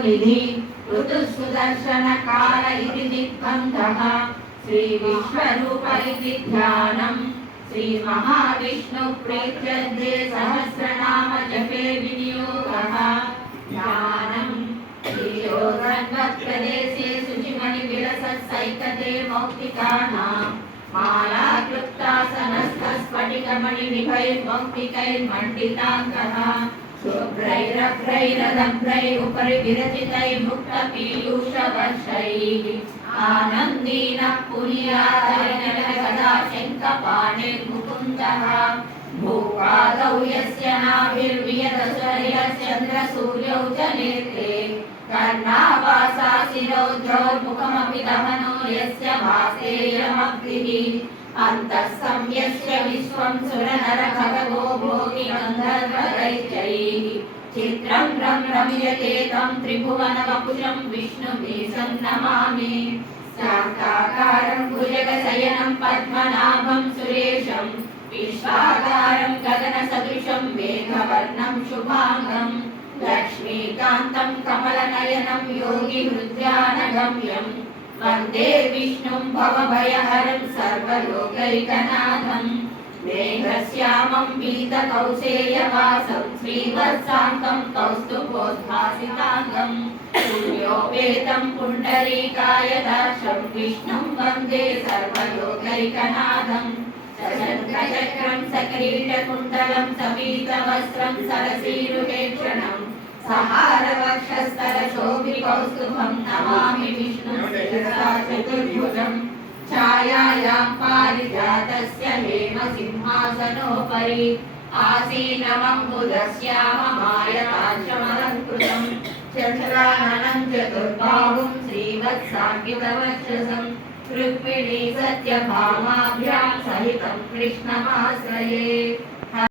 तपोनिधि ऋतुसुदर्शनकाल इति दिग्बन्धः श्रीविश्वरूप इति ध्यानम् श्रीमहाविष्णुप्रीत्यर्थे सहस्रनाम जपे विनियोगः ध्यानम् श्रीयोगन्वत्प्रदेशे शुचिमणिविलसत्सैकते मौक्तिकानां मालाक्लुप्तासनस्थस्फटिकमणिनिभैर्मौक्तिकैर्मण्डिताङ्गः शुभ्रैरभ्रैरदभ्रैः उपरि विरचितैर्मुक्तपीयूषवर्षैः आनन्दीनः पुनीयादरिणकदा शङ्खपाणिर्मुकुन्दः भूपादौ यस्य नाभिर्वियतश्चन्द्रसूर्यौ च नेत्रे कर्णावासाशिरोद्रौर्मुखमपि दहनो यस्य भासेयमग्निः अन्तः संयस्य विश्वं सुरनरखगो भोगिगन्धर्वदैत्यैः चित्रं रम्यते तं त्रिभुवनवपुषं विष्णुमीशं नमामि शान्ताकारं भुजगशयनं पद्मनाभं सुरेशं विश्वाकारं गगनसदृशं मेघवर्णं शुभांगं लक्ष्मीकान्तं कमलनयनं योगिहृद्यानगम्यं वन्दे विष्णुं भवभयहरं सर्वलोकैकनाथं मेघश्यामं पीतकौशेयवासं श्रीवत्सान्तं कौस्तुभोद्भासिताङ्गं सूर्योपेतं पुण्डरीकायदाक्षं विष्णुं वन्दे सर्वलोकैकनाथं शङ्खचक्रं सकिरीटकुण्डलं सपीतवस्त्रं सरसीरुहेक्षणं सहारवक्षस्थलशोभिकौस्तुभं नमामि विष्णुं शिरसा चतुर्भुजं छायायां पारिजातस्य हेमसिंहासनोपरि आसीनमम्बुदश्याममायताक्षमलङ्कृतं चन्द्राननं चतुर्बाहुं श्रीवत्साङ्कितवक्षसं रुक्मिणी सत्यभामाभ्यां सहितं कृष्णमाश्रये।